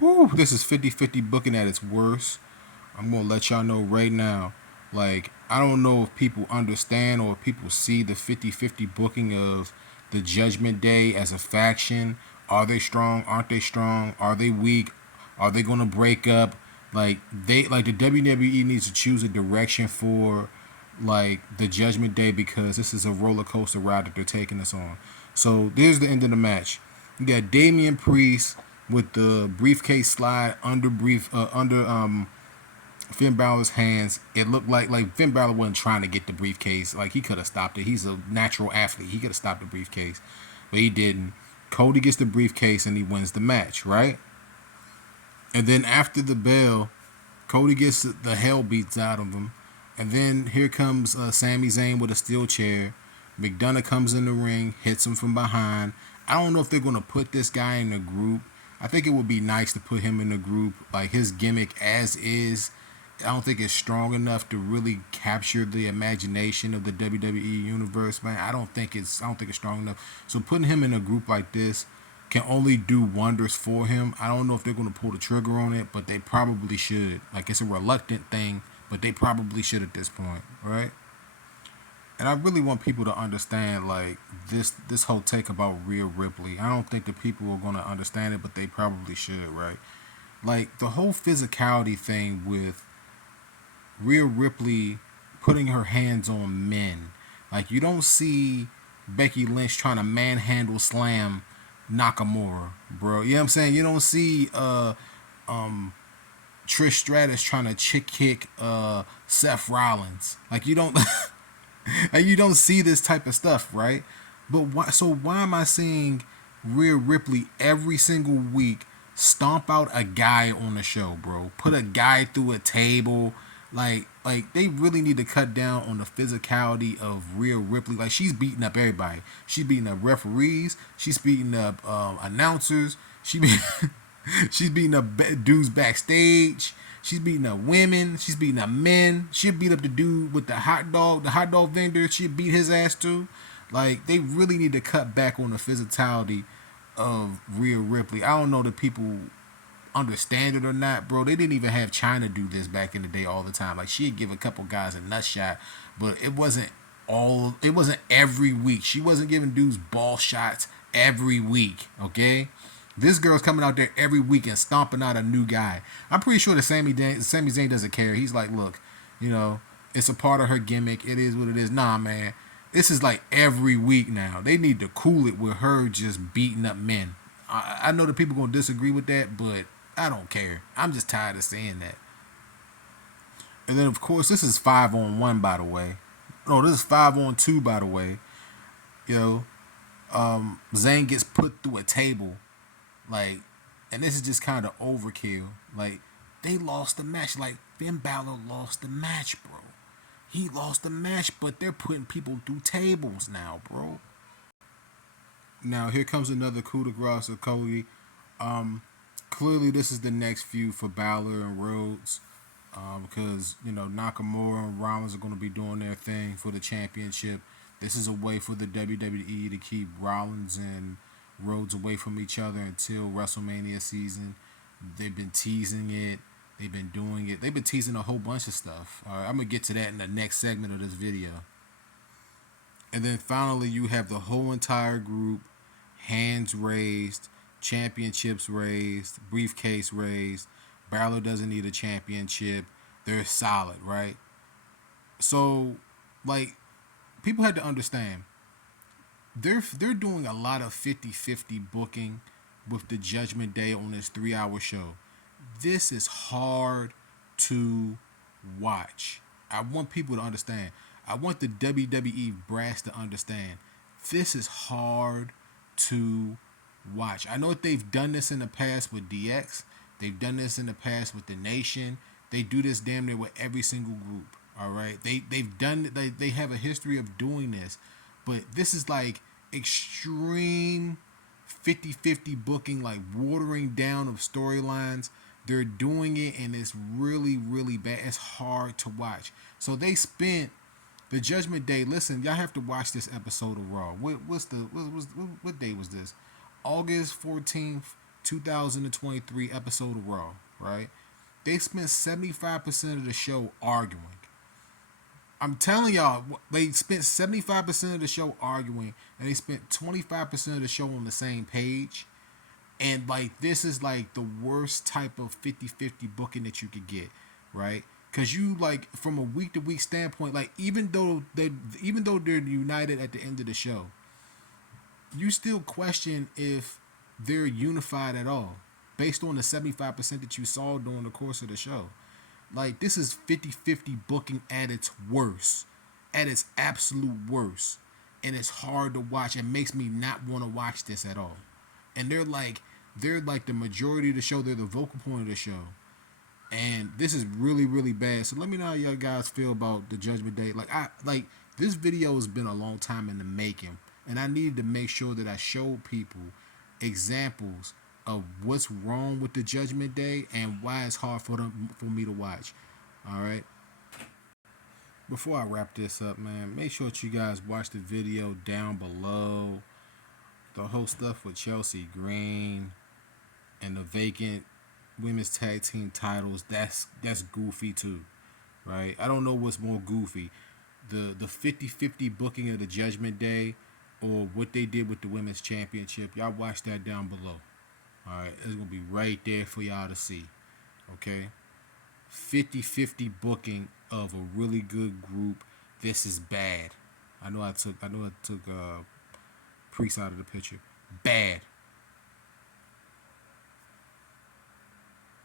Whew, this is 50-50 booking at its worst. I'm gonna let y'all know right now. Like, I don't know if people understand or if people see the 50-50 booking of the Judgment Day as a faction. Are they strong? Aren't they strong? Are they weak? Are they gonna break up? Like the WWE needs to choose a direction for like the Judgment Day, because this is a roller coaster ride that they're taking us on. So there's the end of the match. You got Damian Priest with the briefcase slide under Finn Balor's hands. It looked like Finn Balor wasn't trying to get the briefcase. Like, he could have stopped it. He's a natural athlete. He could have stopped the briefcase, but he didn't. Cody gets the briefcase and he wins the match, right? And then after the bell, Cody gets the hell beats out of him. And then here comes Sami Zayn with a steel chair. McDonough comes in the ring, hits him from behind. I don't know if they're going to put this guy in a group. I think it would be nice to put him in a group. Like, his gimmick as is, I don't think it's strong enough to really capture the imagination of the WWE universe, man. I don't think it's strong enough. So putting him in a group like this can only do wonders for him. I don't know if they're going to pull the trigger on it, but they probably should. Like, it's a reluctant thing, but they probably should at this point, right? And I really want people to understand, like, this whole take about Rhea Ripley. I don't think the people are going to understand it, but they probably should, right? Like, the whole physicality thing with Rhea Ripley putting her hands on men. Like, you don't see Becky Lynch trying to manhandle slam Nakamura, bro. You know what I'm saying? You don't see um Trish Stratus trying to chick kick Seth Rollins. Like, you don't and you don't see this type of stuff, right? But why am I seeing Rhea Ripley every single week stomp out a guy on the show, bro? Put a guy through a table. Like they really need to cut down on the physicality of Rhea Ripley. Like, she's beating up everybody. She's beating up referees. She's beating up announcers. She's beating up dudes backstage. She's beating up women. She's beating up men. She'll beat up the dude with the hot dog vendor. She'll beat his ass too. Like, they really need to cut back on the physicality of Rhea Ripley. I don't know that people understand it or not, bro. They didn't even have China do this back in the day all the time. Like, she'd give a couple guys a nut shot, but it wasn't every week. She wasn't giving dudes ball shots every week, okay? This girl's coming out there every week and stomping out a new guy. I'm pretty sure that Sami Zayn doesn't care. He's like, look, it's a part of her gimmick. It is what it is. Nah, man. This is like every week now. They need to cool it with her just beating up men. I know that people gonna disagree with that, but I don't care. I'm just tired of saying that. And then, of course, this is 5-on-1, by the way. No, this is 5-on-2, by the way. You know, Zayn gets put through a table, like, and this is just kind of overkill. Like, they lost the match. Like, Finn Balor lost the match, bro. He lost the match, but they're putting people through tables now, bro. Now here comes another coup de grace of Cody. Clearly, this is the next feud for Balor and Rhodes, because Nakamura and Rollins are going to be doing their thing for the championship. This is a way for the WWE to keep Rollins and Rhodes away from each other until WrestleMania season. They've been teasing it. They've been doing it. They've been teasing a whole bunch of stuff. All right, I'm gonna get to that in the next segment of this video. And then finally, you have the whole entire group, hands raised, championships raised, briefcase raised. Balor doesn't need a championship. They're solid, right? So, like, people had to understand, they're doing a lot of 50-50 booking with the Judgment Day on this 3-hour show. This is hard to watch. I want people to understand. I want the WWE brass to understand. This is hard to watch. I know that they've done this in the past with DX. They've done this in the past with the Nation. They do this damn near with every single group. All right, they have a history of doing this, but this is like extreme 50-50 booking, like watering down of storylines. They're doing it, and it's really, really bad. It's hard to watch. So they spent the Judgment Day. Listen, y'all have to watch this episode of Raw. What day was this? August 14th. 2023 episode of Raw, right? They spent 75% of the show arguing. I'm telling y'all, they spent 75% of the show arguing, and they spent 25% of the show on the same page. And like this is like the worst type of 50-50 booking that you could get, right? Because you like from a week to week standpoint, like even though they're united at the end of the show, you still question if they're unified at all, based on the 75% that you saw during the course of the show. Like this is 50-50 booking at its worst, at its absolute worst, and it's hard to watch. It makes me not want to watch this at all. And they're like the majority of the show. They're the vocal point of the show, and this is really really bad. So let me know how y'all guys feel about the Judgment Day. Like this video has been a long time in the making, and I needed to make sure that I showed people examples of what's wrong with the Judgment Day and why it's hard for me to watch. All right. Before I wrap this up, man, make sure that you guys watch the video down below. The whole stuff with Chelsea Green and the vacant women's tag team titles, that's goofy too, right? I don't know what's more goofy, the 50-50 booking of the Judgment Day, or what they did with the women's championship. Y'all watch that down below. All right, it's gonna be right there for y'all to see. Okay, 50-50 booking of a really good group. This is bad. I know I took Priest out of the picture. Bad.